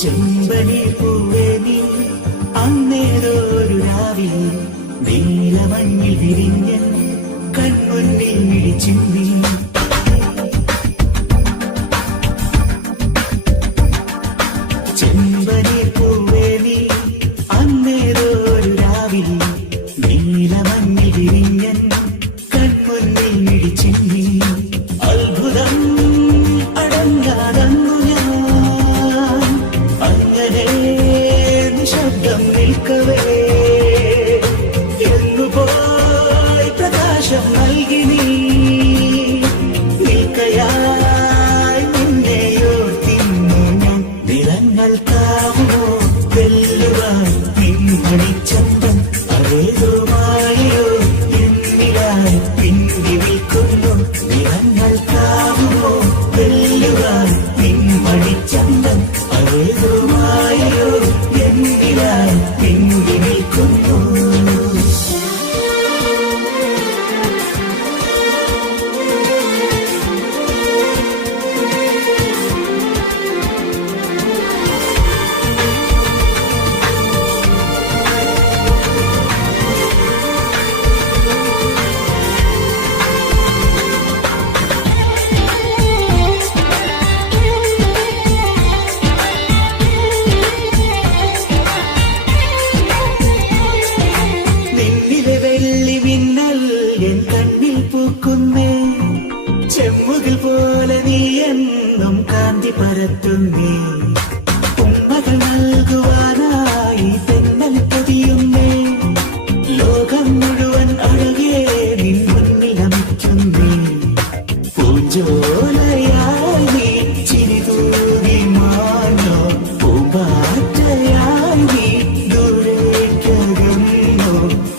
ചെമ്പനീർ പൂവേ നീ അന്നേരൊരു രാവിൽ നീലമഞ്ഞിൽ വിരിഞ്ഞ കൺമുന്നിൽ മിടിച്ചിന്തി ചെമ്പനീർ പൂവേ നീ അന്നേരൊരു രാവിൽ നീലമഞ്ഞിൽ വിരിഞ്ഞ കൺമുന്നിൽ മിടിച്ചിന്തി അത്ഭുതം അടങ്ങാതന്നു ഞാൻ അങ്ങനെ നിശബ്ദം നിൽക്കവേ എന്നുപോയി പ്രകാശം നൽകി നീ നിൽക്കയായി നിന്നെയോർത്തിന്നു ഞാൻ നിറങ്ങൾ കാവുമോ വെല്ലുവാൻ പിൻമണിച്ചന്തം അതേതോ മായയോ എന്നിലായി പിന്തി നിൽക്കുന്നു നിറങ്ങൾ കാവുമോ വെല്ലുവാൻ പിൻമണിച്ചന്തം അതേതോ മായയോ എന്നിലായി പിന്തി നിൽക്കുന്നു ചെമ്മുകിൽ പോലെ നീ എന്നും കാന്തി പരത്തുന്നേ ഉമ്മകൾ നൽകുവാനായി തെന്നൽ പൊതിയുന്നേ ലോകം മുഴുവൻ അഴകേ നിൻ മുന്നിൽ നമിക്കുന്നേ പൂഞ്ചോലയായി നീ ചിരിതൂകി മാനോ പൂമ്പാറ്റയായി നീ ദൂരേക്കകന്നോ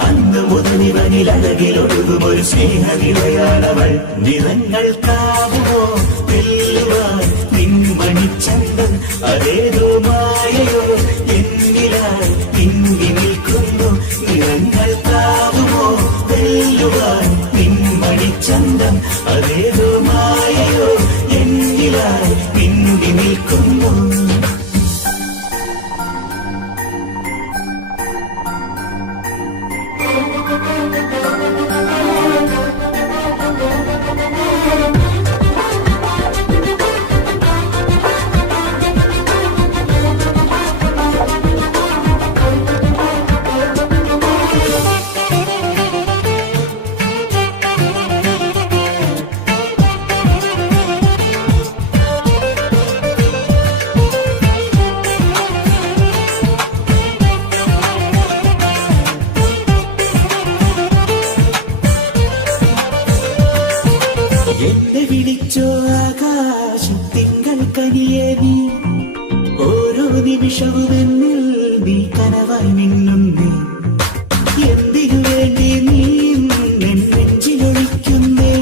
അന്ന് മുതലിവനിൽ അഴകിലൊഴുകും ഒരു സ്നേഹനിലയാണവൾ നിറങ്ങൾ കാവുമോ വെല്ലുവാൻ നിൻമണിച്ചന്തം അതേതോ മായയോ എന്നിലായി പിന്തി നിൽക്കുന്നു നിറങ്ങൾ കാവുമോ വെല്ലുവാൻ നിൻമണിച്ചന്തം അതേതോ മായയോ എന്നിലായി പിന്തി നിൽക്കുന്നു എന്നെ വിളിച്ചോ ആകാശം തിങ്കൾ കനിയേ നീ ഓരോ നിമിഷവും എന്നിൽ നീ കനവായി മിന്നുന്നേ എന്തിനു വേണ്ടി നീ നെഞ്ചിലൊളിക്കുന്നേ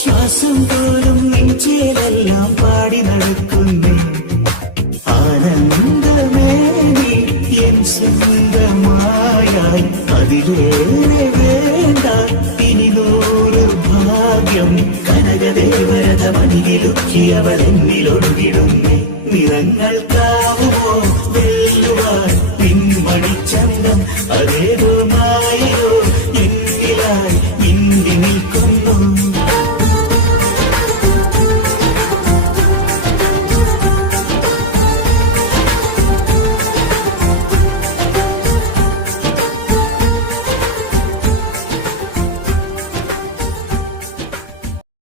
ശ്വാസം പോലും നെഞ്ചിലെല്ലാം പാടി നടക്കുന്നേ ആനന്ദമേ നീ എൻ സ്വന്തമായാൽ അതിലേറെ വേണ്ട ഇനി നൂറ് ഭാഗ്യം കനകദേവരഥ മണിയിലുക്കിയവൾ എന്നിലൊഴുകിടുന്നേ നിറങ്ങൾ കാവുമോ വെല്ലുവാൻ പിൻമണിച്ചന്തം അതേതോ മായയോ എന്നിലായി പിന്തി നിൽക്കും